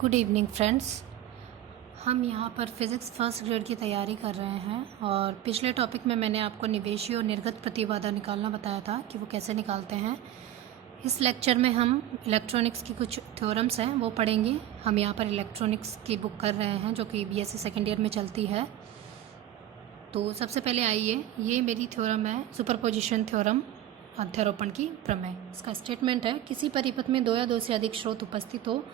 Good evening friends. हम यहाँ पर फिज़िक्स फर्स्ट ग्रेड की तैयारी कर रहे हैं और पिछले टॉपिक में मैंने आपको निवेशी और निर्गत प्रतिबाधा निकालना बताया था कि वो कैसे निकालते हैं। इस लेक्चर में हम इलेक्ट्रॉनिक्स की कुछ थ्योरम्स हैं वो पढ़ेंगे। हम यहाँ पर इलेक्ट्रॉनिक्स की बुक कर रहे हैं जो कि बीएससी सेकेंड ईयर में चलती है। तो सबसे पहले आइए, ये मेरी थ्योरम है सुपरपोजिशन थ्योरम अध्यारोपण की प्रमेय। इसका स्टेटमेंट है, किसी परिपथ में दो या दो से अधिक स्रोत उपस्थित हो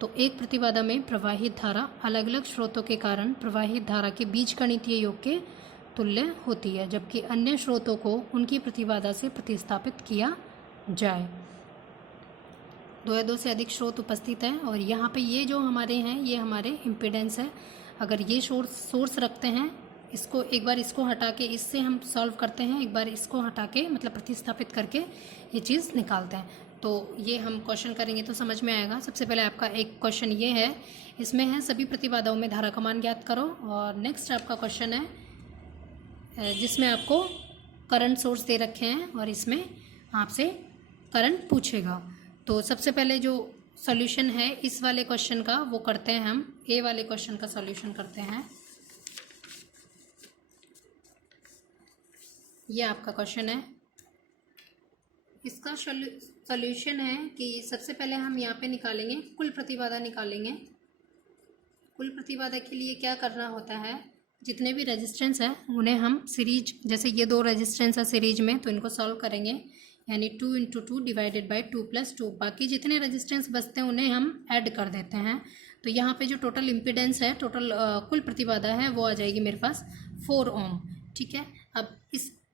तो एक प्रतिबाधा में प्रवाहित धारा अलग अलग स्रोतों के कारण प्रवाहित धारा के बीजगणितीय योग के तुल्य होती है, जबकि अन्य स्रोतों को उनकी प्रतिबाधा से प्रतिस्थापित किया जाए। दो या दो से अधिक स्रोत उपस्थित हैं और यहाँ पे ये जो हमारे हैं ये हमारे इम्पीडेंस है। अगर ये सोर्स रखते हैं, इसको एक बार इसको हटा के इससे हम सॉल्व करते हैं, एक बार इसको हटा के मतलब प्रतिस्थापित करके ये चीज़ निकालते हैं। तो ये हम क्वेश्चन करेंगे तो समझ में आएगा। सबसे पहले आपका एक क्वेश्चन ये है, इसमें है सभी प्रतिबाधाओं में धारा का मान ज्ञात करो। और नेक्स्ट आपका क्वेश्चन है जिसमें आपको करंट सोर्स दे रखे हैं और इसमें आपसे करंट पूछेगा। तो सबसे पहले जो सॉल्यूशन है इस वाले क्वेश्चन का वो करते हैं, हम ए वाले क्वेश्चन का सॉल्यूशन करते हैं। ये आपका क्वेश्चन है, इसका सॉल्यूशन है कि सबसे पहले हम यहाँ पे निकालेंगे कुल प्रतिबाधा निकालेंगे। कुल प्रतिबाधा के लिए क्या करना होता है, जितने भी रेजिस्टेंस है उन्हें हम सीरीज, जैसे ये दो रेजिस्टेंस है सीरीज में तो इनको सॉल्व करेंगे, यानी 2 × 2 डिवाइडेड बाई 2 + 2। बाकी जितने रेजिस्टेंस बचते हैं उन्हें हम ऐड कर देते हैं। तो यहाँ पे जो टोटल इम्पीडेंस है, टोटल कुल प्रतिबाधा है वो आ जाएगी मेरे पास 4 ओम। ठीक है, अब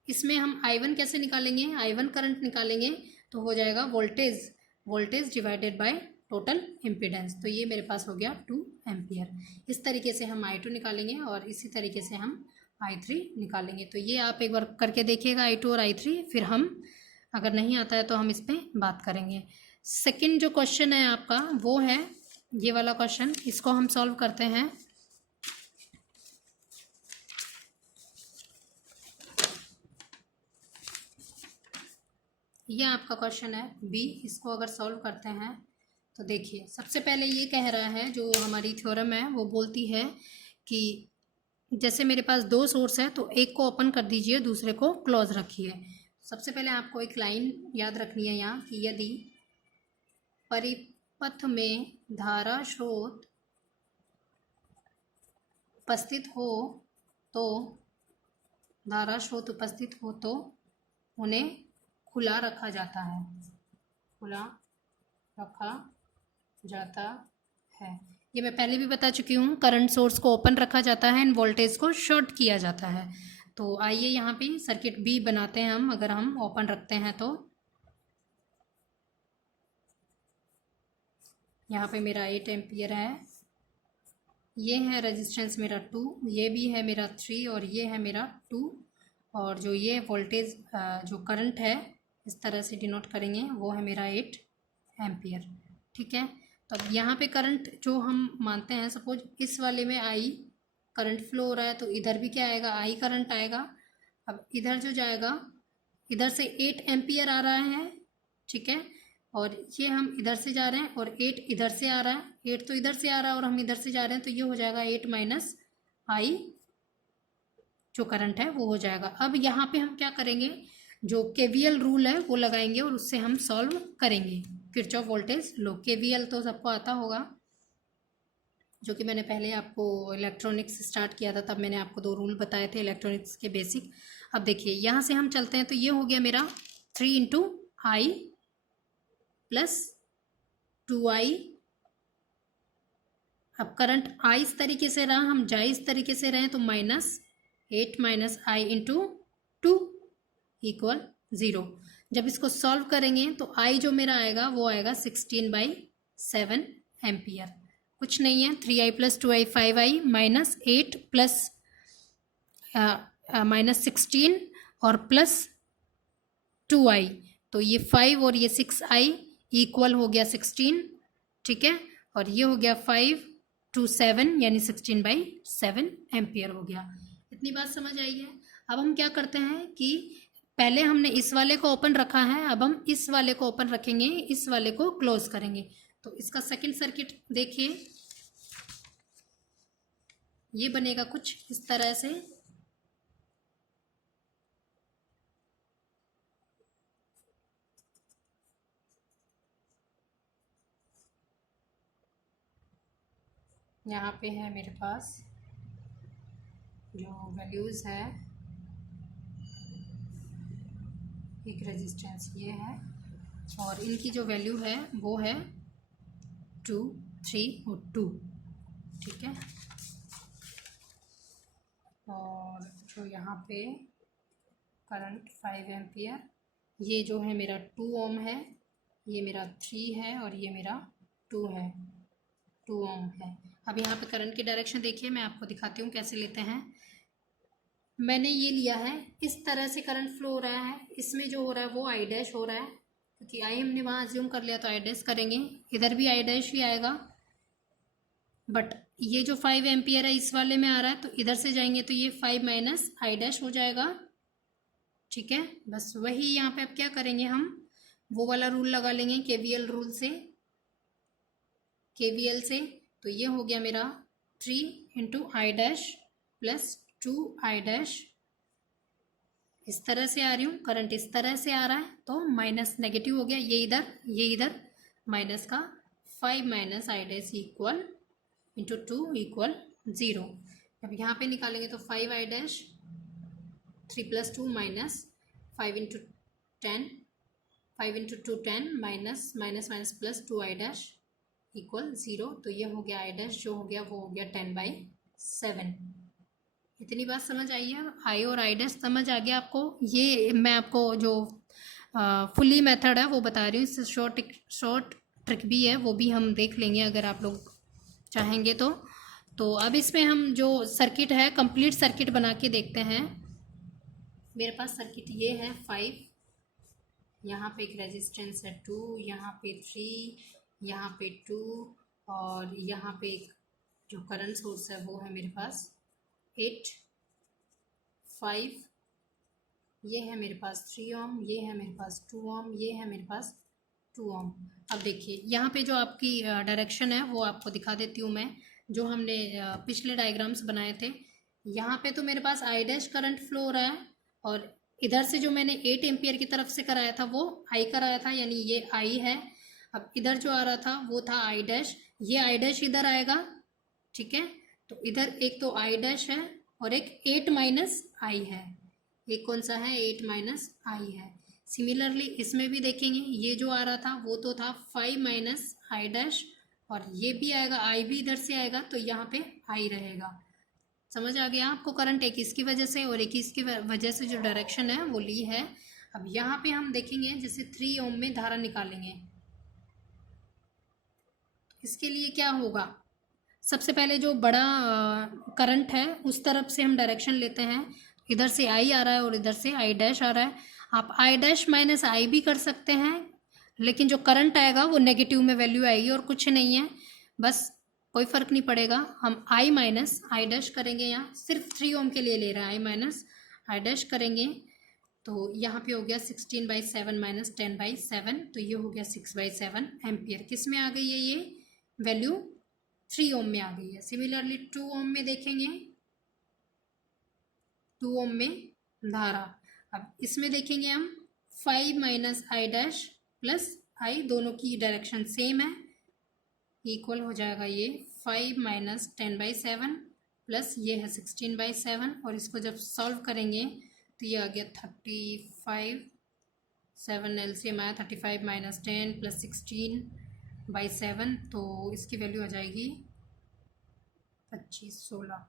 इसमें हम I1 कैसे निकालेंगे, I1 करंट निकालेंगे तो हो जाएगा voltage divided by total impedance. तो ये मेरे पास हो गया 2 एम्पियर। इस तरीके से हम I2 निकालेंगे और इसी तरीके से हम I3 निकालेंगे। तो ये आप एक बार करके देखिएगा I2 और I3, फिर हम अगर नहीं आता है तो हम इस पर बात करेंगे। सेकंड जो क्वेश्चन है आपका वो है ये वाला क्वेश्चन, इसको हम सॉल्व करते हैं। यह आपका क्वेश्चन है बी। इसको अगर सॉल्व करते हैं तो देखिए, सबसे पहले ये कह रहा है, जो हमारी थ्योरम है वो बोलती है कि जैसे मेरे पास दो सोर्स है तो एक को ओपन कर दीजिए, दूसरे को क्लोज रखिए। सबसे पहले आपको एक लाइन याद रखनी है यहाँ कि यदि परिपथ में धारा स्रोत उपस्थित हो तो उन्हें खुला रखा जाता है। ये मैं पहले भी बता चुकी हूँ, करंट सोर्स को ओपन रखा जाता है एंड वोल्टेज को शॉर्ट किया जाता है। तो आइए यहाँ पे सर्किट बी बनाते हैं हम, अगर हम ओपन रखते हैं तो यहाँ पे मेरा 8 एम्पियर है, ये है रेजिस्टेंस मेरा 2, ये भी है मेरा 3 और ये है मेरा 2, और जो ये वोल्टेज जो करंट है इस तरह से डिनोट करेंगे वो है मेरा 8 एम्पियर। ठीक है, तो अब यहाँ पे करंट जो हम मानते हैं, सपोज इस वाले में आई करंट फ्लो हो रहा है तो इधर भी क्या आएगा, आई करंट आएगा। अब इधर जो जाएगा, इधर से 8 एम्पियर आ रहा है, ठीक है, और ये हम इधर से जा रहे हैं और 8 इधर से आ रहा है, 8 तो इधर से आ रहा है और हम इधर से जा रहे हैं, तो ये हो जाएगा 8 - आई जो करंट है वो हो जाएगा। अब यहाँ पे हम क्या करेंगे, जो केवीएल रूल है वो लगाएंगे और उससे हम सॉल्व करेंगे किरचॉफ वोल्टेज लॉ। केवीएल तो सबको आता होगा, जो कि मैंने पहले आपको इलेक्ट्रॉनिक्स स्टार्ट किया था तब मैंने आपको 2 रूल बताए थे इलेक्ट्रॉनिक्स के बेसिक। अब देखिए यहाँ से हम चलते हैं तो ये हो गया मेरा 3 × I + 2I। अब करंट I इस तरीके से रहा, हम जाए इस तरीके से रहे तो -8 - I × 2 = 0। जब इसको सॉल्व करेंगे तो I जो मेरा आएगा वो आएगा 16/7 एम्पियर। कुछ नहीं है, 3I + 2I 5I -8 -16 और +2I, तो ये 5 और ये 6I इक्वल हो गया 16। ठीक है, और ये हो गया 5 × 7 यानी 16/7 एम्पियर हो गया। इतनी बात समझ आई है। अब हम क्या करते हैं कि पहले हमने इस वाले को ओपन रखा है, अब हम इस वाले को ओपन रखेंगे, इस वाले को क्लोज करेंगे। तो इसका सेकंड सर्किट देखिए, ये बनेगा कुछ इस तरह से। यहाँ पे है मेरे पास जो वैल्यूज़ है, एक रेजिस्टेंस ये है और इनकी जो वैल्यू है वो है 2, 3 और 2, ठीक है। और जो यहाँ पे करंट 5 एम्पियर, ये जो है मेरा 2 ओम है, ये मेरा 3 है और ये मेरा 2 है, 2 ओम है। अब यहाँ पे करंट की डायरेक्शन देखिए, मैं आपको दिखाती हूँ कैसे लेते हैं। मैंने ये लिया है, इस तरह से करंट फ्लो हो रहा है, इसमें जो हो रहा है वो आई डैश हो रहा है, क्योंकि आई हमने वहाँ अज्यूम कर लिया तो आई डैश करेंगे, इधर भी आई डैश ही आएगा। बट ये जो 5 एम्पियर है इस वाले में आ रहा है, तो इधर से जाएंगे तो ये 5 माइनस आई डैश हो जाएगा, ठीक है। बस वही यहाँ पे अब क्या करेंगे, हम वो वाला रूल लगा लेंगे केवीएल रूल से, केवीएल से। तो ये हो गया मेरा 3 into I dash plus 2 I dash, इस तरह से आ रही हूँ, करंट इस तरह से आ रहा है तो माइनस नेगेटिव हो गया, ये इधर माइनस का 5 minus I dash equal into 2 equal 0। अब यहाँ पे निकालेंगे तो 5 I dash 3 plus 2 minus 5 into 10, 5 into 2 10 minus minus minus plus 2 I dash equal 0। तो ये हो गया आई डैश, जो हो गया वो हो गया 10/7। इतनी बात समझ आई है, आई और आई डैश समझ आ गया आपको। ये मैं आपको जो फुली मेथड है वो बता रही हूँ, इससे शॉर्ट ट्रिक भी है, वो भी हम देख लेंगे अगर आप लोग चाहेंगे तो अब इसमें हम जो सर्किट है कंप्लीट सर्किट बना के देखते हैं। मेरे पास सर्किट ये है 5, यहाँ पे एक रेजिस्टेंस है 2, यहाँ पे 3, यहाँ पे 2 और यहाँ पे एक जो करंट सोर्स है वो है मेरे पास 8, 5, ये है मेरे पास 3 ओम, ये है मेरे पास 2 ओम, ये है मेरे पास 2 ओम। अब देखिए यहाँ पे जो आपकी डायरेक्शन है वो आपको दिखा देती हूँ मैं, जो हमने पिछले डायग्राम्स बनाए थे। यहाँ पे तो मेरे पास आई डैश करंट फ्लो हो रहा है और इधर से जो मैंने 8 एम्पियर की तरफ से कराया था वो आई कराया था, यानी ये आई है। अब इधर जो आ रहा था वो था आई डैश, ये आई डैश इधर आएगा, ठीक है। तो इधर एक तो आई डैश है और एक 8 माइनस आई है, एक कौन सा है 8 माइनस आई है। सिमिलरली इसमें भी देखेंगे, ये जो आ रहा था वो तो था 5 माइनस आई डैश और ये भी आएगा, आई भी इधर से आएगा तो यहाँ पे आई रहेगा। समझ आ गया आपको, करंट एक इसकी वजह से और एक इसकी वजह से जो डायरेक्शन है वो ली है। अब यहाँ पे हम देखेंगे जैसे 3 ओम में धारा निकालेंगे, इसके लिए क्या होगा, सबसे पहले जो बड़ा करंट है उस तरफ से हम डायरेक्शन लेते हैं, इधर से आई आ रहा है और इधर से आई डैश आ रहा है। आप आई डैश माइनस आई भी कर सकते हैं, लेकिन जो करंट आएगा वो नेगेटिव में वैल्यू आएगी और कुछ नहीं है, बस कोई फ़र्क नहीं पड़ेगा। हम आई माइनस आई डैश करेंगे, यहाँ सिर्फ 3 ओम के लिए ले रहे हैं, आई माइनस आई डैश करेंगे तो यहाँ पे हो गया 16/7 माइनस 10/7, तो ये हो गया 6/7 एम्पियर। किस में आ गई है ये वैल्यू, 3 ओम में आ गई है। सिमिलरली 2 ओम में देखेंगे, 2 ओम में धारा, अब इसमें देखेंगे हम 5 माइनस आई डैश प्लस आई, दोनों की डायरेक्शन सेम है, इक्वल हो जाएगा ये 5 माइनस 10/7 प्लस ये है 16/7 और इसको जब सॉल्व करेंगे तो ये आ गया 35, 7 एलसीएम आया 35 माइनस 10 प्लस 16/7, तो इसकी वैल्यू आ जाएगी 25, 16,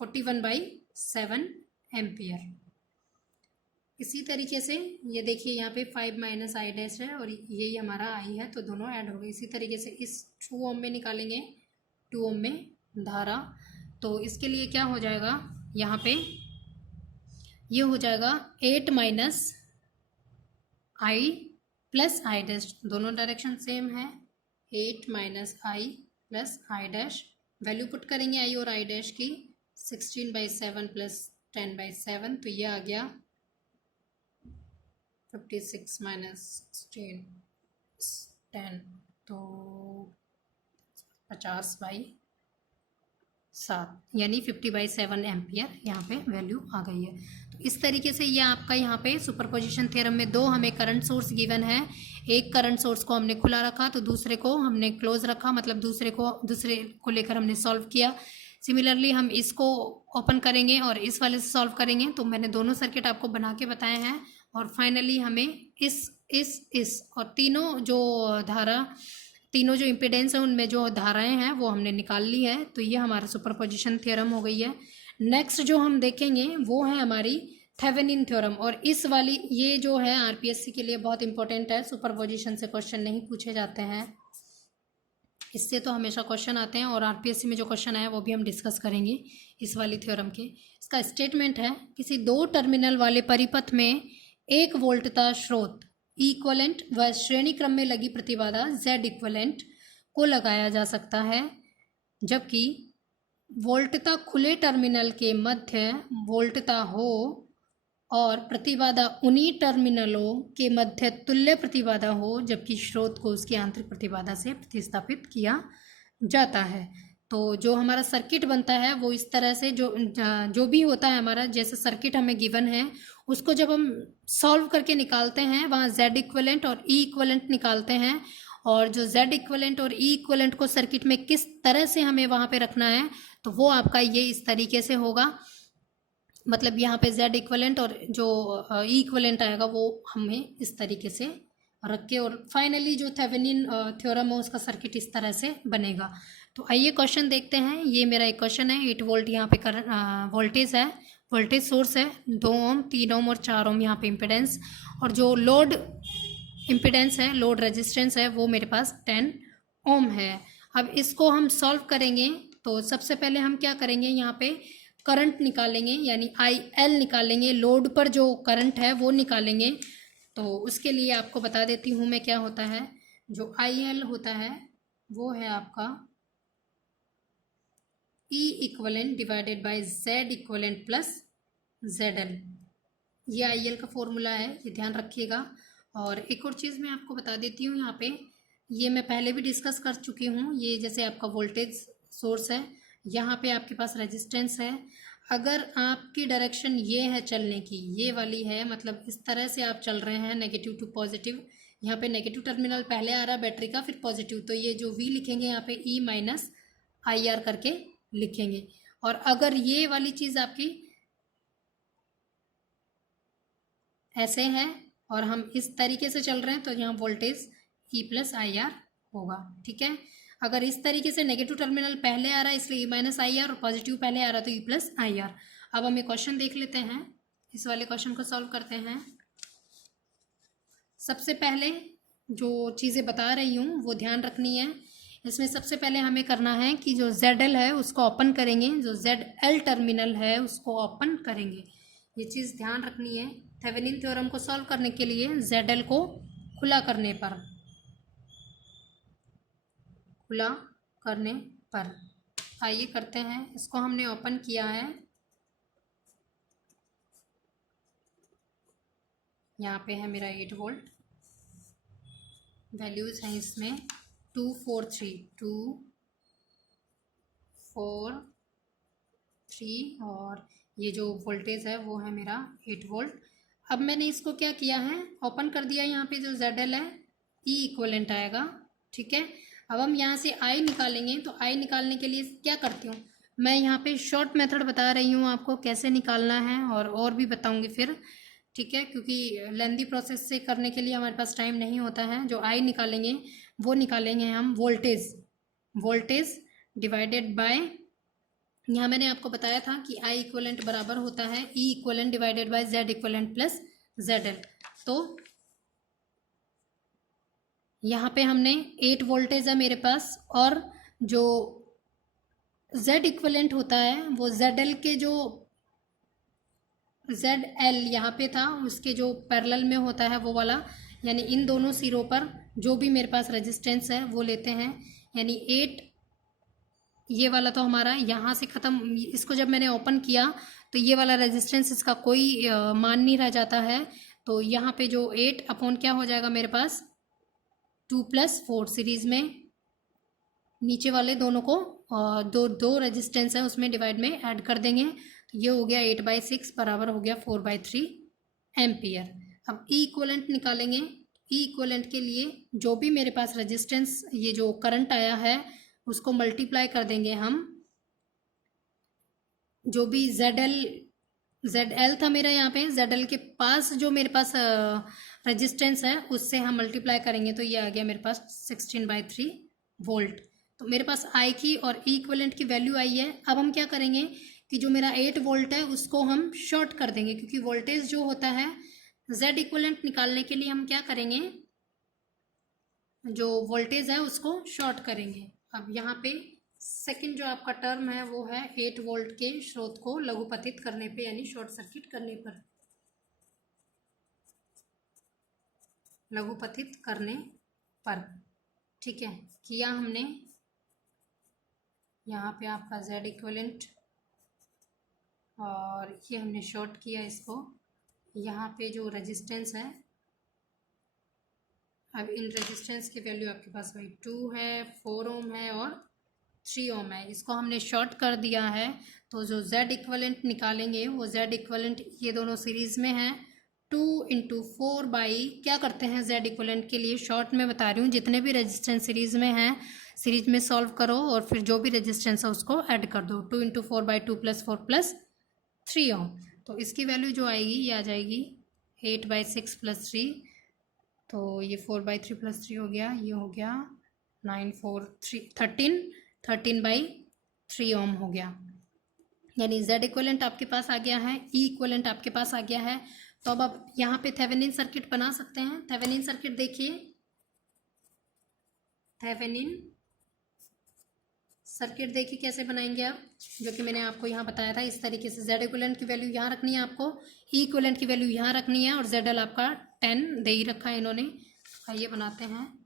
41/7 एम्पियर। इसी तरीके से ये देखिए यहाँ पे 5 माइनस आई डैश है और यही हमारा आई है, तो दोनों ऐड हो गए। इसी तरीके से इस 2 ओम में निकालेंगे, 2 ओम में धारा, तो इसके लिए क्या हो जाएगा, यहाँ पे ये हो जाएगा 8 minus I plus I dash, दोनों डायरेक्शन सेम है, 8 minus I plus I dash, value put करेंगे आई और आई डैश की, 16/7 प्लस 10/7, तो ये आ गया 56 माइनस 16, 10, तो 50/7 यानी 50/7 एम्पियर यहाँ पे वैल्यू आ गई है। तो इस तरीके से ये आपका यहाँ पे सुपरपोजिशन थ्योरम में दो हमें करंट सोर्स गिवन है, एक करंट सोर्स को हमने खुला रखा तो दूसरे को हमने क्लोज रखा, मतलब दूसरे को लेकर हमने सॉल्व किया। सिमिलरली हम इसको ओपन करेंगे और इस वाले से सॉल्व करेंगे। तो मैंने दोनों सर्किट आपको बना के बताए हैं और फाइनली हमें इस और तीनों जो इम्पीडेंस है उनमें जो धाराएं हैं वो हमने निकाल ली है। तो ये हमारा सुपरपोजिशन थ्योरम हो गई है। नेक्स्ट जो हम देखेंगे वो है हमारी थेवेनिन थ्योरम, और इस वाली ये जो है आरपीएससी के लिए बहुत इंपॉर्टेंट है। सुपरपोजिशन से क्वेश्चन नहीं पूछे जाते हैं, इससे तो हमेशा क्वेश्चन आते हैं और आरपीएससी में जो क्वेश्चन आया वो भी हम डिस्कस करेंगे इस वाली थ्योरम के। इसका स्टेटमेंट है, किसी दो टर्मिनल वाले परिपथ में 1 वोल्टता स्रोत इक्वलेंट व श्रेणी क्रम में लगी प्रतिबाधा Z इक्वलेंट को लगाया जा सकता है, जबकि वोल्टता खुले टर्मिनल के मध्य वोल्टता हो और प्रतिबाधा उन्हीं टर्मिनलों के मध्य तुल्य प्रतिबाधा हो, जबकि स्रोत को उसकी आंतरिक प्रतिबाधा से प्रतिस्थापित किया जाता है। तो जो हमारा सर्किट बनता है वो इस तरह से जो भी होता है हमारा, जैसे सर्किट हमें गिवन है उसको जब हम सॉल्व करके निकालते हैं वहाँ Z इक्वलेंट और E इक्वलेंट निकालते हैं, और जो Z इक्वलेंट और E इक्वलेंट को सर्किट में किस तरह से हमें वहाँ पे रखना है तो वो आपका ये इस तरीके से होगा। मतलब यहाँ पे Z इक्वलेंट और जो E इक्वलेंट आएगा वो हमें इस तरीके से रख के, और फाइनली जो थेवेनिन थ्योरम है उसका सर्किट इस तरह से बनेगा। तो आइए क्वेश्चन देखते हैं। ये मेरा एक क्वेश्चन है, 8 वोल्ट यहाँ पे वोल्टेज है, वोल्टेज सोर्स है, 2 ओम 3 ओम और 4 ओम यहाँ पे इम्पिडेंस, और जो लोड इम्पिडेंस है, लोड रेजिस्टेंस है वो मेरे पास 10 ओम है। अब इसको हम सॉल्व करेंगे तो सबसे पहले हम क्या करेंगे, यहाँ पे करंट निकालेंगे यानी IL निकालेंगे, लोड पर जो करंट है वो निकालेंगे। तो उसके लिए आपको बता देती हूँ मैं क्या होता है। जो IL होता है वो है आपका E equivalent divided by Z equivalent plus ZL। ये IL का फॉर्मूला है, ये ध्यान रखिएगा। और एक और चीज़ मैं आपको बता देती हूँ, यहाँ पे ये मैं पहले भी डिस्कस कर चुकी हूँ। ये जैसे आपका वोल्टेज सोर्स है, यहाँ पे आपके पास रेजिस्टेंस है। अगर आपकी डायरेक्शन ये है चलने की, ये वाली है, मतलब इस तरह से आप चल रहे हैं नेगेटिव टू पॉजिटिव, यहाँ पे नेगेटिव टर्मिनल पहले आ रहा है बैटरी का, फिर पॉजिटिव, तो ये जो V लिखेंगे यहाँ पे E माइनस IR करके लिखेंगे। और अगर ये वाली चीज़ आपकी ऐसे है और हम इस तरीके से चल रहे हैं तो यहाँ वोल्टेज E प्लस IR होगा, ठीक है। अगर इस तरीके से नेगेटिव टर्मिनल पहले आ रहा है इसलिए E माइनस IR, और पॉजिटिव पहले आ रहा है तो E प्लस IR। अब हम एक क्वेश्चन देख लेते हैं, इस वाले क्वेश्चन को सॉल्व करते हैं। सबसे पहले जो चीज़ें बता रही हूँ वो ध्यान रखनी है। इसमें सबसे पहले हमें करना है कि जो ZL है उसको ओपन करेंगे, जो ZL टर्मिनल है उसको ओपन करेंगे, ये चीज़ ध्यान रखनी है। थेवेनिन थ्योरम को सॉल्व करने के लिए ZL को खुला करने पर आइए करते हैं। इसको हमने ओपन किया है, यहाँ पे है मेरा 8 वोल्ट, वैल्यूज़ हैं इसमें 243 और ये जो वोल्टेज है वो है मेरा 8 वोल्ट। अब मैंने इसको क्या किया है, ओपन कर दिया। यहाँ पे जो ZL है E इक्वलेंट आएगा, ठीक है। अब हम यहाँ से I निकालेंगे, तो I निकालने के लिए क्या करती हूँ मैं, यहाँ पे शॉर्ट मेथड बता रही हूँ आपको कैसे निकालना है, और भी बताऊँगी फिर, ठीक है, क्योंकि लेंदी प्रोसेस से करने के लिए हमारे पास टाइम नहीं होता है। जो I निकालेंगे वो निकालेंगे हम वोल्टेज डिवाइडेड बाय, यहाँ मैंने आपको बताया था कि I इक्वलेंट बराबर होता है E equivalent divided by Z equivalent plus ZL। तो यहाँ पे हमने 8 वोल्टेज है मेरे पास, और जो Z इक्वलेंट होता है वो ZL के जो ZL यहाँ पे था उसके जो पैरेलल में होता है वो वाला, यानी इन दोनों सिरों पर जो भी मेरे पास रेजिस्टेंस है वो लेते हैं, यानी 8 ये वाला तो हमारा यहाँ से ख़त्म। इसको जब मैंने ओपन किया तो ये वाला रेजिस्टेंस इसका कोई मान नहीं रह जाता है, तो यहाँ पे जो 8 अपॉन क्या हो जाएगा मेरे पास 2+4 सीरीज में नीचे वाले दोनों को दो रेजिस्टेंस है उसमें डिवाइड में ऐड कर देंगे, तो ये हो गया 8/6 बराबर हो गया 4/3 एम्पियर। अब ई इक्वलेंट निकालेंगे। ई इक्वलेंट के लिए जो भी मेरे पास रेजिस्टेंस ये जो करंट आया है उसको मल्टीप्लाई कर देंगे हम, जो भी ZL था मेरा यहाँ पे, ZL के पास जो मेरे पास रेजिस्टेंस है उससे हम मल्टीप्लाई करेंगे, तो ये आ गया मेरे पास 16/3 वोल्ट। तो मेरे पास आई की और ई इक्वलेंट की वैल्यू आई है। अब हम क्या करेंगे कि जो मेरा 8 वोल्ट है उसको हम शॉर्ट कर देंगे, क्योंकि वोल्टेज जो होता है Z इक्वलेंट निकालने के लिए हम क्या करेंगे, जो वोल्टेज है उसको शॉर्ट करेंगे। अब यहाँ पे सेकंड जो आपका टर्म है वो है 8 वोल्ट के स्रोत को लघुपतित करने पे, यानी शॉर्ट सर्किट करने पर, लघुपतित करने पर। ठीक है, किया हमने। यहाँ पे आपका Z इक्वलेंट और ये हमने शॉर्ट किया इसको। यहाँ पे जो रेजिस्टेंस है, अब इन रेजिस्टेंस की वैल्यू आपके पास वही 2 है, 4 ओम है और 3 ओम है, इसको हमने शॉर्ट कर दिया है। तो जो Z इक्वलेंट निकालेंगे वो Z इक्वलेंट ये दोनों सीरीज में है, 2 × 4 बाई क्या करते हैं Z इक्वलेंट के लिए, शॉर्ट में बता रही हूँ, जितने भी रेजिस्टेंस सीरीज में हैं सीरीज में सॉल्व करो और फिर जो भी रेजिस्टेंस है उसको ऐड कर दो। 2 × 4 बाई 2 + 4 + 3 ओम। तो इसकी वैल्यू जो आएगी ये आ जाएगी 8/6 + 3, तो ये 4/3 + 3 हो गया, ये हो गया 9 4 3 13/3 ओम हो गया। यानी Z इक्वलेंट आपके पास आ गया है, ई इक्वलेंट आपके पास आ गया है। तो अब आप यहाँ पे थेवेनिन सर्किट बना सकते हैं। थेवेनिन सर्किट देखिए, थेवेनिन सर्किट देखिए कैसे बनाएंगे आप, जो कि मैंने आपको यहाँ बताया था इस तरीके से। Z इक्वलेंट की वैल्यू यहाँ रखनी है आपको, ई इक्वलेंट की वैल्यू यहाँ रखनी है और ZL आपका 10 दे ही रखा है इन्होंने। आइए बनाते हैं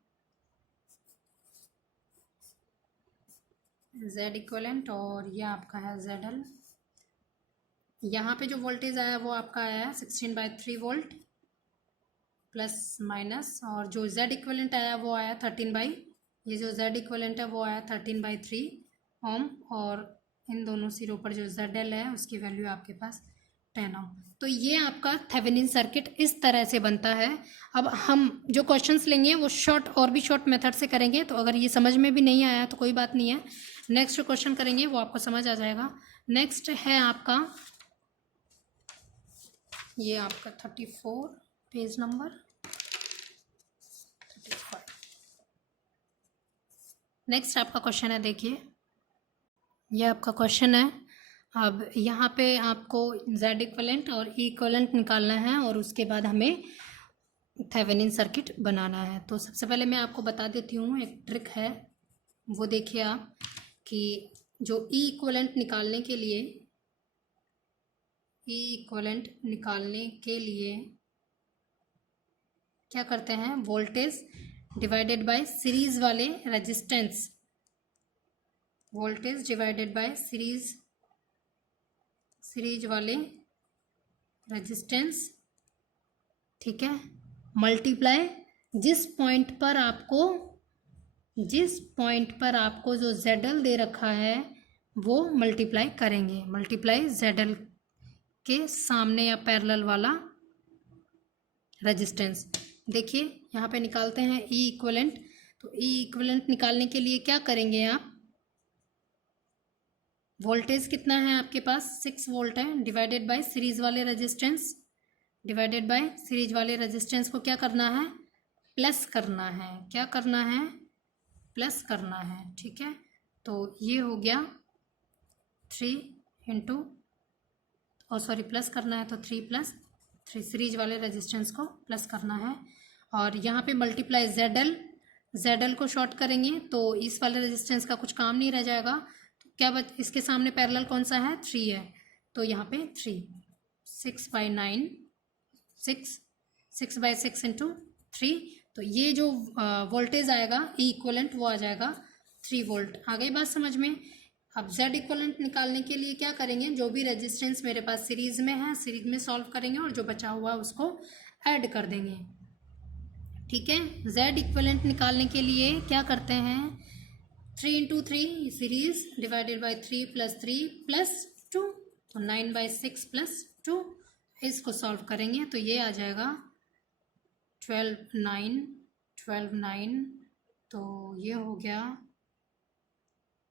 Z इक्वलेंट और ये आपका है ZL। यहाँ पे जो वोल्टेज आया वो आपका आया है 16/3 वोल्ट प्लस माइनस, और जो Z इक्वलेंट आया वो आया 13 ये जो Z इक्वलेंट है वो आया 13/3 ओम, और इन दोनों सिरों पर जो ZL है उसकी वैल्यू आपके पास 10 ओम। तो ये आपका थेवेनिन सर्किट इस तरह से बनता है। अब हम जो क्वेश्चंस लेंगे वो शॉर्ट और भी शॉर्ट मेथड से करेंगे, तो अगर ये समझ में भी नहीं आया तो कोई बात नहीं है, नेक्स्ट क्वेश्चन करेंगे वो आपको समझ आ जाएगा। नेक्स्ट है आपका ये आपका 34 पेज नंबर 35। नेक्स्ट आपका क्वेश्चन है, देखिए ये आपका क्वेश्चन है। अब यहाँ पे आपको Z इक्वलेंट और ई इक्वलेंट निकालना है और उसके बाद हमें थेवेनिन सर्किट बनाना है। तो सबसे पहले मैं आपको बता देती हूँ, एक ट्रिक है वो देखिए आप, कि जो ई इक्वलेंट निकालने के लिए, ई इक्वलेंट निकालने के लिए क्या करते हैं, वोल्टेज डिवाइडेड बाय सीरीज वाले resistance, voltage divided by series वाले रेजिस्टेंस, ठीक है, मल्टीप्लाई जिस पॉइंट पर आपको जो ZL दे रखा है वो मल्टीप्लाई करेंगे, मल्टीप्लाई ZL के सामने या पैरेलल वाला रेजिस्टेंस। देखिए यहाँ पे निकालते हैं ई इक्वलेंट। तो ई इक्वलेंट निकालने के लिए क्या करेंगे आप, वोल्टेज कितना है आपके पास 6 वोल्ट है, डिवाइडेड बाय सीरीज वाले रेजिस्टेंस, डिवाइडेड बाय सीरीज वाले रेजिस्टेंस को क्या करना है, प्लस करना है। क्या करना है, प्लस करना है, ठीक है। तो ये हो गया 3 इंटू, और सॉरी प्लस करना है तो 3 + 3 सीरीज वाले रेजिस्टेंस को प्लस करना है। और यहाँ पे मल्टीप्लाई ZL को शॉर्ट करेंगे तो इस वाले रेजिस्टेंस का कुछ काम नहीं रह जाएगा। तो क्या इसके सामने पैरेलल कौन सा है, 3 है, तो यहाँ पे 3 6/9 6/6 इंटू 3, तो ये जो वोल्टेज आएगा ई इक्वलेंट वो आ जाएगा 3 वोल्ट। आ गई बात समझ में। अब Z इक्वलेंट निकालने के लिए क्या करेंगे, जो भी रेजिस्टेंस मेरे पास सीरीज में है सीरीज में सॉल्व करेंगे और जो बचा हुआ है उसको ऐड कर देंगे, ठीक है। Z इक्वलेंट निकालने के लिए क्या करते हैं, 3 × 3 सीरीज डिवाइडेड बाई 3 + 3 + 2, तो 9/6 + 2। इसको सॉल्व करेंगे तो ये आ जाएगा 12/9, तो ये हो गया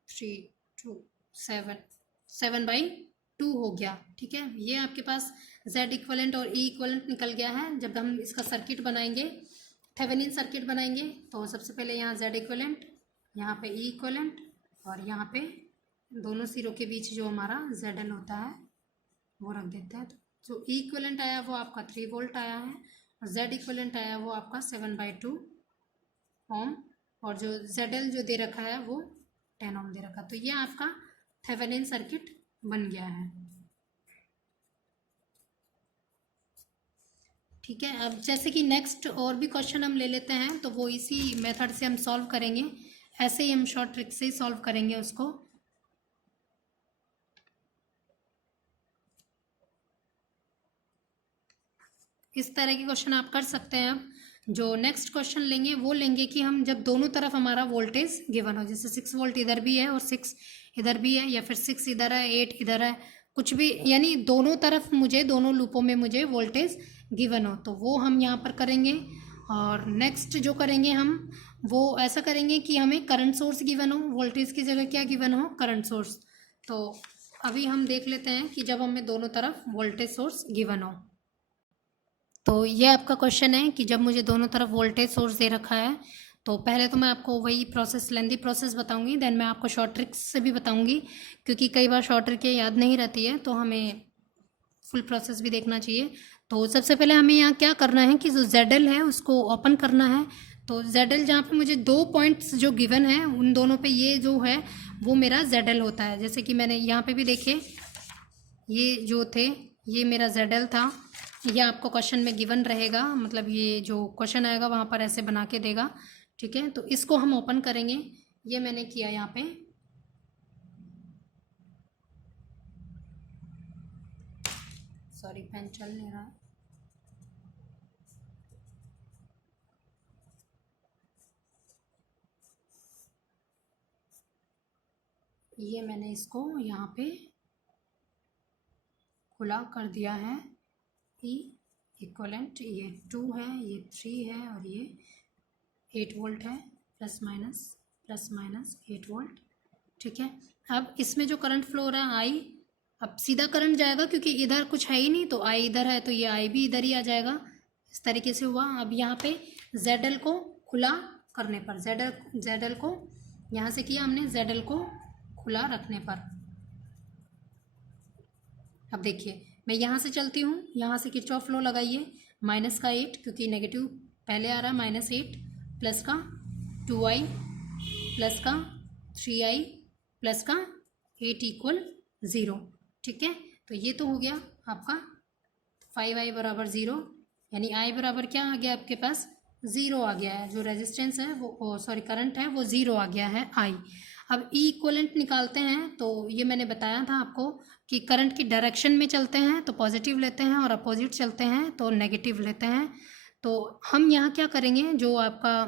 3 2 7 7/2 हो गया। ठीक है, ये आपके पास Z इक्वलेंट और E इक्वलेंट निकल गया है। जब हम इसका सर्किट बनाएंगे, थेवेनिन सर्किट बनाएंगे, तो सबसे पहले यहाँ Z इक्वलेंट, यहाँ पे E इक्वलेंट, और यहाँ पे दोनों सिरों के बीच जो हमारा ZL होता है वो रख देते हैं। तो जो E इक्वलेंट आया वो आपका 3 वोल्ट आया है, और Z इक्वलेंट आया वो आपका 7/2 ओम, और जो ZL जो दे रखा है वो 10 ओम दे रखा। तो ये आपका थेवेनिन सर्किट बन गया है। ठीक है, अब जैसे कि नेक्स्ट और भी क्वेश्चन हम ले लेते हैं, तो वो इसी मेथड से हम सॉल्व करेंगे। ऐसे ही हम शॉर्ट ट्रिक से ही सॉल्व करेंगे उसको। इस तरह के क्वेश्चन आप कर सकते हैं। अब जो नेक्स्ट क्वेश्चन लेंगे वो लेंगे कि हम जब दोनों तरफ हमारा वोल्टेज गिवन हो, जैसे 6 वोल्ट इधर भी है और 6 इधर भी है, या फिर 6 इधर है 8 इधर है, कुछ भी, यानी दोनों तरफ मुझे, दोनों लूपों में मुझे वोल्टेज गिवन हो, तो वो हम यहाँ पर करेंगे। और नेक्स्ट जो करेंगे हम वो ऐसा करेंगे कि हमें करंट सोर्स गिवन हो, वोल्टेज की जगह क्या गिवन हो, करंट सोर्स। तो अभी हम देख लेते हैं कि जब हमें दोनों तरफ वोल्टेज सोर्स गिवन हो। तो ये आपका क्वेश्चन है कि जब मुझे दोनों तरफ वोल्टेज सोर्स दे रखा है, तो पहले तो मैं आपको वही प्रोसेस, लेंदी प्रोसेस बताऊंगी, देन मैं आपको शॉर्ट ट्रिक्स से भी बताऊंगी, क्योंकि कई बार शॉर्ट ट्रिक याद नहीं रहती है, तो हमें फुल प्रोसेस भी देखना चाहिए। तो सबसे पहले हमें यहाँ क्या करना है कि जो ZL है उसको ओपन करना है। तो ZL जहाँ पे मुझे 2 पॉइंट्स जो गिवन है, उन दोनों पे ये जो है वो मेरा ZL होता है। जैसे कि मैंने यहाँ पे भी देखे, ये जो थे ये मेरा ZL था। ये आपको क्वेश्चन में गिवन रहेगा, मतलब ये जो क्वेश्चन आएगा वहाँ पर ऐसे बना के देगा। ठीक है, तो इसको हम ओपन करेंगे। ये मैंने किया यहाँ पे, सॉरी पेन चल नहीं रहा है। ये मैंने इसको यहाँ पे खुला कर दिया है। E इक्वलेंट, ये 2 है, ये 3 है, और ये 8 वोल्ट है, प्लस माइनस 8 वोल्ट। ठीक है, अब इसमें जो करंट फ्लो हो रहा है I, अब सीधा करंट जाएगा क्योंकि इधर कुछ है ही नहीं, तो I इधर है तो ये I भी इधर ही आ जाएगा। इस तरीके से हुआ। अब यहाँ पे ZL को खुला करने पर, ZL को यहाँ से किया हमने, ZL को खुला रखने पर, अब देखिए मैं यहाँ से चलती हूँ, यहाँ से किरचॉफ लॉ लगाइए, माइनस का 8 क्योंकि नेगेटिव पहले आ रहा है, -8, प्लस का 2i, प्लस का 3i, प्लस का 8 = 0। ठीक है, तो ये तो हो गया आपका 5i = 0, यानी i बराबर क्या आ गया आपके पास, 0 आ गया है। जो रेजिस्टेंस है वो, सॉरी करंट है वो 0 आ गया है i। अब E इक्वलेंट निकालते हैं, तो ये मैंने बताया था आपको कि करंट की डायरेक्शन में चलते हैं तो पॉजिटिव लेते हैं, और अपोजिट चलते हैं तो नेगेटिव लेते हैं। तो हम यहाँ क्या करेंगे, जो आपका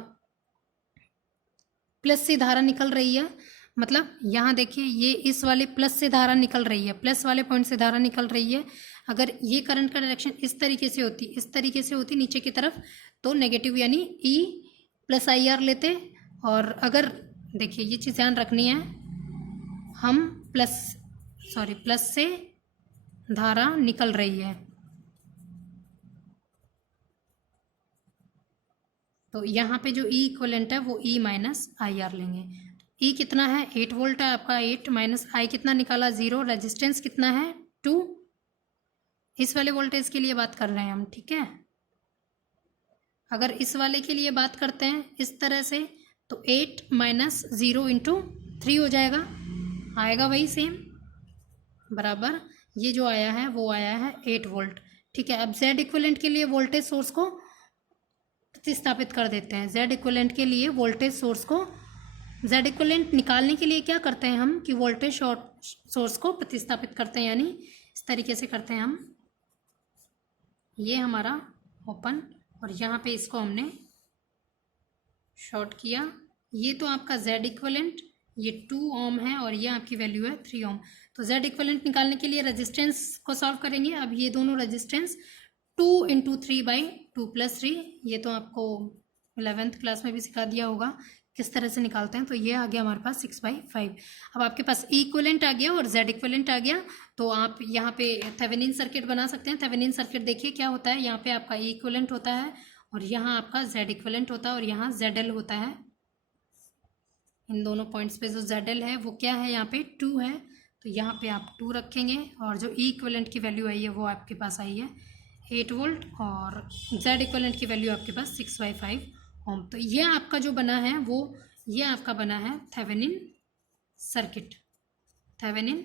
प्लस से धारा निकल रही है, मतलब यहाँ देखिए ये इस वाले प्लस से धारा निकल रही है, प्लस वाले पॉइंट से धारा निकल रही है। अगर ये करंट का डायरेक्शन इस तरीके से होती नीचे की तरफ, तो नेगेटिव यानी E+IR लेते। और अगर देखिए ये चीज़ ध्यान रखनी है, हम प्लस से धारा निकल रही है, तो यहाँ पे जो E इक्वलेंट है वो E-IR लेंगे। E कितना है, 8 वोल्ट है आपका, 8 माइनस I कितना निकाला, 0, रेजिस्टेंस कितना है 2, इस वाले वोल्टेज के लिए बात कर रहे हैं हम। ठीक है, अगर इस वाले के लिए बात करते हैं इस तरह से, तो 8 - 0 × 3 हो जाएगा, आएगा वही सेम, बराबर ये जो आया है वो आया है 8 वोल्ट। ठीक है, अब Z इक्वलेंट के लिए वोल्टेज सोर्स को प्रतिस्थापित कर देते हैं। Z इक्वलेंट के लिए वोल्टेज सोर्स को, Z इक्वलेंट निकालने के लिए क्या करते हैं हम कि वोल्टेज सोर्स को प्रतिस्थापित करते हैं, यानी इस तरीके से करते हैं हम। ये हमारा ओपन, और यहाँ पे इसको हमने शॉर्ट किया, ये तो आपका Z इक्वलेंट, ये 2 ओम है और ये आपकी वैल्यू है 3 ओम। तो Z इक्वलेंट निकालने के लिए रेजिस्टेंस को सॉल्व करेंगे। अब ये दोनों रेजिस्टेंस 2 इंटू 3/2 + 3, ये तो आपको 11th क्लास में भी सिखा दिया होगा किस तरह से निकालते हैं। तो ये आ गया हमारे पास 6/5। अब आपके पास E इक्वलेंट आ गया और Z इक्वलेंट आ गया, तो आप यहाँ पे थेवेनिन सर्किट बना सकते हैं। थेवेनिन सर्किट देखिए क्या होता है, यहाँ पे आपका E इक्वलेंट होता है और यहाँ आपका Z इक्वलेंट होता है और यहाँ ZL होता है। इन दोनों पॉइंट्स पे जो ZL है वो क्या है, यहाँ पे 2 है, तो यहाँ पे आप 2 रखेंगे और जो E इक्वलेंट की वैल्यू आई है वो आपके पास आई है 8 वोल्ट और Z इक्वलेंट की वैल्यू आपके पास 6/5 ओम। तो ये आपका जो बना है वो ये आपका बना है थेवेनिन सर्किट, थेवेनिन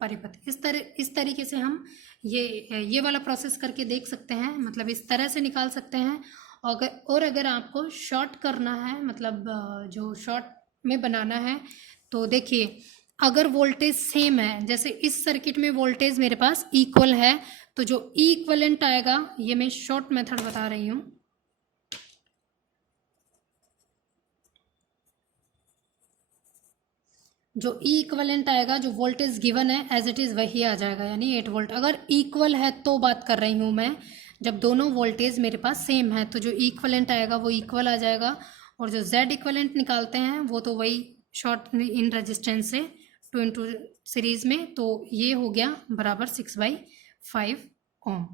परिपथ। इस तरीके से हम ये वाला प्रोसेस करके देख सकते हैं, मतलब इस तरह से निकाल सकते हैं। अगर आपको शॉर्ट करना है, मतलब जो शॉर्ट में बनाना है, तो देखिए अगर वोल्टेज सेम है, जैसे इस सर्किट में वोल्टेज मेरे पास इक्वल है, तो जो ई इक्वलेंट आएगा, ये मैं शॉर्ट मेथड बता रही हूँ, जो ई इक्वलेंट आएगा, जो वोल्टेज गिवन है एज इट इज़ वही आ जाएगा, यानी 8 वोल्ट। अगर इक्वल है तो बात कर रही हूँ मैं, जब दोनों वोल्टेज मेरे पास सेम है तो जो इक्वलेंट आएगा वो इक्वल आ जाएगा, और जो Z इक्वलेंट निकालते हैं वो तो वही शॉर्ट इन रेजिस्टेंस से 2 इंटू सीरीज में, तो ये हो गया बराबर 6/5 ओम।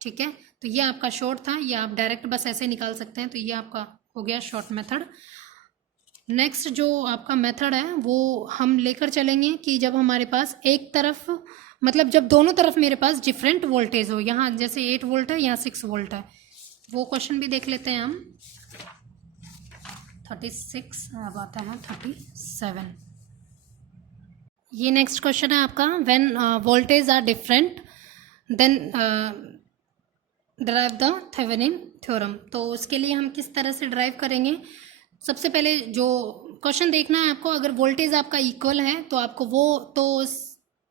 ठीक है, तो ये आपका शॉर्ट था, ये आप डायरेक्ट बस ऐसे निकाल सकते हैं। तो ये आपका हो गया शॉर्ट मेथड। नेक्स्ट जो आपका मेथड है वो हम लेकर चलेंगे कि जब हमारे पास एक तरफ, मतलब जब दोनों तरफ मेरे पास डिफरेंट वोल्टेज हो, यहाँ जैसे 8 वोल्ट है, यहाँ 6 वोल्ट है, वो क्वेश्चन भी देख लेते हैं हम। 36, अब आता है 37। ये नेक्स्ट क्वेश्चन है आपका, when voltage are different then drive the Thevenin theorem. तो उसके लिए हम किस तरह से ड्राइव करेंगे, सबसे पहले जो क्वेश्चन देखना है आपको, अगर वोल्टेज आपका इक्वल है तो आपको वो तो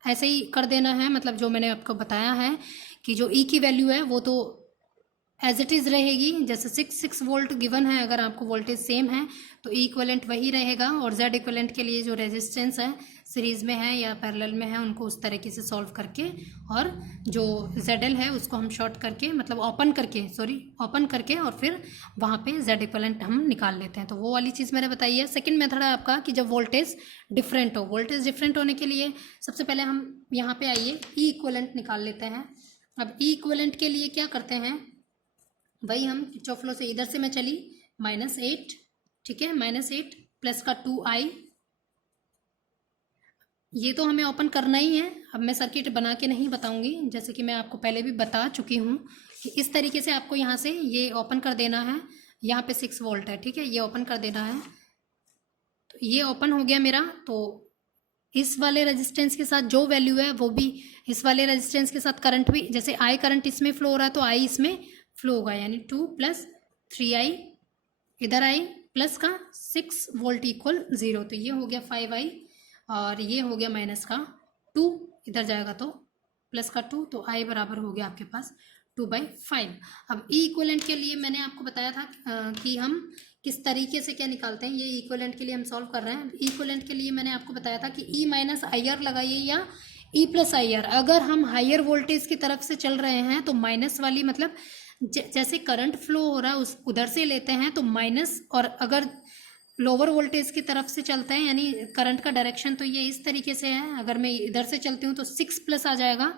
ऐसे ही कर देना है, मतलब जो मैंने आपको बताया है कि जो ई की वैल्यू है वो तो एज इट इज़ रहेगी। जैसे 6 वोल्ट गिवन है, अगर आपको वोल्टेज सेम है तो ई इक्वलेंट वही रहेगा, और Z इक्वलेंट के लिए जो रेजिस्टेंस है सीरीज़ में है या पैरेलल में है उनको उस तरीके से सॉल्व करके, और जो ZL है उसको हम शॉर्ट करके, मतलब ओपन करके और फिर वहाँ पे Z इक्वलेंट हम निकाल लेते हैं। तो वो वाली चीज़ मैंने बताई है। सेकेंड मेथड है आपका कि जब वोल्टेज डिफरेंट हो, वोल्टेज डिफरेंट होने के लिए सबसे पहले हम यहाँ पे आइए ई इक्वलेंट निकाल लेते हैं। अब ई इक्वलेंट के लिए क्या करते हैं, भाई हम किरचॉफ लॉ से इधर से मैं चली -8, ठीक है, -8 प्लस का 2i, ये तो हमें ओपन करना ही है। अब मैं सर्किट बना के नहीं बताऊंगी, जैसे कि मैं आपको पहले भी बता चुकी हूँ कि इस तरीके से आपको यहाँ से ये ओपन कर देना है। यहाँ पे 6 वोल्ट है, ठीक है, ये ओपन कर देना है। तो ये ओपन हो गया मेरा, तो इस वाले रेजिस्टेंस के साथ जो वैल्यू है वो भी इस वाले रेजिस्टेंस के साथ करंट भी, जैसे आई करंट इसमें फ्लो हो रहा है तो आई इसमें फ्लो होगा, यानी 2 + 3i, इधर आई प्लस का 6 वोल्ट इक्वल 0, तो ये हो गया 5i, और ये हो गया माइनस का 2, इधर जाएगा तो प्लस का 2, तो i बराबर हो गया आपके पास 2/5। अब ई इक्वलेंट के लिए मैंने आपको बताया था कि हम किस तरीके से क्या निकालते हैं। ये इक्वलेंट के लिए हम सॉल्व कर रहे हैं। इक्वलेंट के लिए मैंने आपको बताया था कि E - IR लगाइए या E + IR। अगर हम हायर वोल्टेज की तरफ से चल रहे हैं तो माइनस वाली, मतलब जैसे करंट फ्लो हो रहा है उस उधर से लेते हैं तो माइनस, और अगर लोअर वोल्टेज की तरफ से चलते हैं यानी करंट का डायरेक्शन तो ये इस तरीके से है। अगर मैं इधर से चलती हूँ तो 6+ आ जाएगा,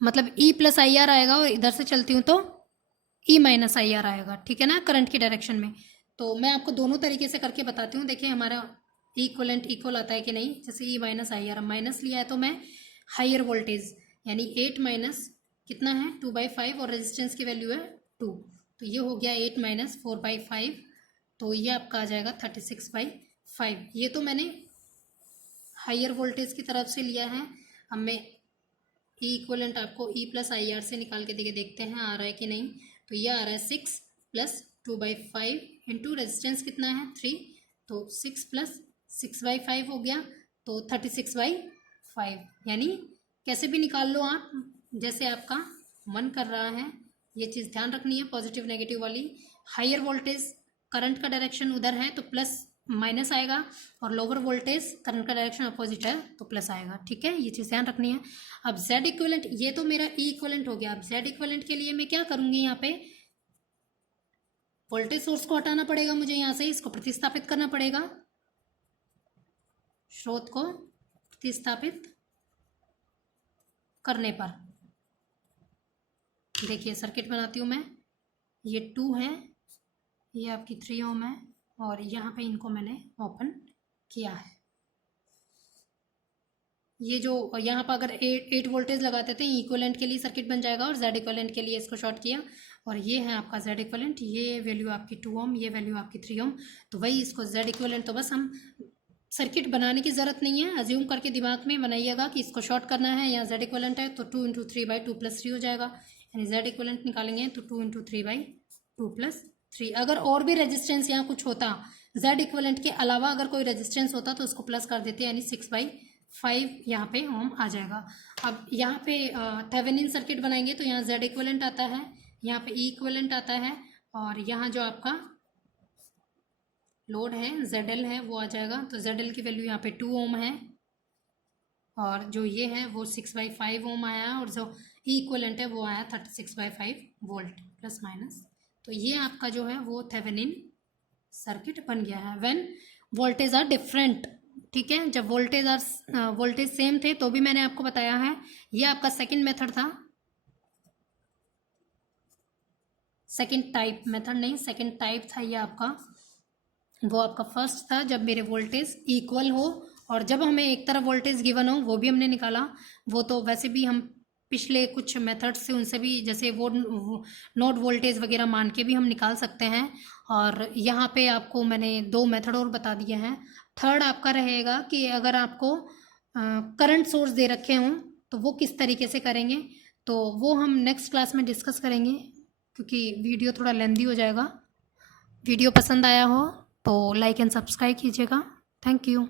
मतलब E + IR आएगा, और इधर से चलती हूँ तो E - IR आएगा, ठीक है ना, करंट की डायरेक्शन में। तो मैं आपको दोनों तरीके से करके बताती हूँ। देखिए हमारा इक्वलेंट इक्वल आता है कि नहीं। जैसे E - IR, माइनस लिया है तो मैं हायर वोल्टेज यानी 8 माइनस कितना है 2/5, और रेजिस्टेंस की वैल्यू है 2, तो ये हो गया 8 - 4/5, तो ये आपका आ जाएगा 36/5। ये तो मैंने हायर वोल्टेज की तरफ से लिया है। अब मैं E इक्वलेंट आपको E + IR से निकाल के देखते हैं आ रहा है कि नहीं। तो ये आ रहा है 6 + 2/5 इंटू रेजिस्टेंस कितना है 3, तो 6 + 6/5 हो गया, तो 36/5। यानी कैसे भी निकाल लो आप, जैसे आपका मन कर रहा है। ये चीज़ ध्यान रखनी है, पॉजिटिव नेगेटिव वाली। हायर वोल्टेज करंट का डायरेक्शन उधर है तो प्लस माइनस आएगा, और लोअर वोल्टेज करंट का डायरेक्शन अपोजिट है तो प्लस आएगा। ठीक है, ये चीज़ ध्यान रखनी है। अब जेड इक्विवेलेंट, ये तो मेरा ई इक्विवेलेंट हो गया। अब जेड इक्विवेलेंट के लिए मैं क्या करूँगी, यहाँ पे वोल्टेज सोर्स को हटाना पड़ेगा मुझे, यहाँ से इसको प्रतिस्थापित करना पड़ेगा, स्रोत को प्रतिस्थापित करने पर। देखिए सर्किट बनाती हूँ मैं, ये 2 है, ये आपकी 3 ओम है, और यहाँ पे इनको मैंने ओपन किया है। ये जो यहाँ पर अगर 8 वोल्टेज लगाते थे इक्विवेलेंट के लिए सर्किट बन जाएगा, और जेड इक्विवेलेंट के लिए इसको शॉर्ट किया, और ये है आपका जेड इक्विवेलेंट। ये वैल्यू आपकी 2 ओम, ये वैल्यू आपकी 3 ओम, तो वही इसको जेड इक्विवेलेंट। तो बस हम सर्किट बनाने की ज़रूरत नहीं है, अज्यूम करके दिमाग में बनाइएगा कि इसको शॉर्ट करना है, यहाँ जेड इक्विवेलेंट है तो 2 × 3/2 + 3 हो जाएगा, यानी जेड इक्विवेलेंट निकालेंगे तो 2 × 3/2 + 3। अगर और भी रेजिस्टेंस यहाँ कुछ होता, जेड इक्विवेलेंट के अलावा अगर कोई रेजिस्टेंस होता तो उसको प्लस कर देते, यानी 6/5 यहाँ पे ओम आ जाएगा। अब यहाँ पे थेवेनिन सर्किट बनाएंगे तो यहाँ जेड इक्विवेलेंट आता है, यहाँ पे ई इक्विवेलेंट आता है, और यहाँ जो आपका लोड है ZL है वो आ जाएगा। तो ZL की वैल्यू यहाँ पे 2 ओम है, और जो ये है वो 6/5 ओम आया, और जो ई इक्विवेलेंट है वो आया 36/5 वोल्ट प्लस माइनस। तो ये आपका जो है वो थेवेनिन सर्किट बन गया है व्हेन वोल्टेज आर डिफरेंट। ठीक है, जब वोल्टेज सेम थे तो भी मैंने आपको बताया है। ये आपका सेकंड मेथड था, सेकंड टाइप मेथड नहीं, सेकंड टाइप था ये आपका। वो आपका फर्स्ट था जब मेरे वोल्टेज इक्वल हो, और जब हमें एक तरफ वोल्टेज गिवन हो वो भी हमने निकाला। वो तो वैसे भी हम पिछले कुछ मेथड से उनसे भी, जैसे वो नोड वोल्टेज वगैरह मान के भी हम निकाल सकते हैं। और यहाँ पे आपको मैंने 2 मेथड और बता दिए हैं। थर्ड आपका रहेगा कि अगर आपको करंट सोर्स दे रखे हों तो वो किस तरीके से करेंगे, तो वो हम नेक्स्ट क्लास में डिस्कस करेंगे, क्योंकि वीडियो थोड़ा लेंदी हो जाएगा। वीडियो पसंद आया हो तो लाइक एंड सब्सक्राइब कीजिएगा। Thank you.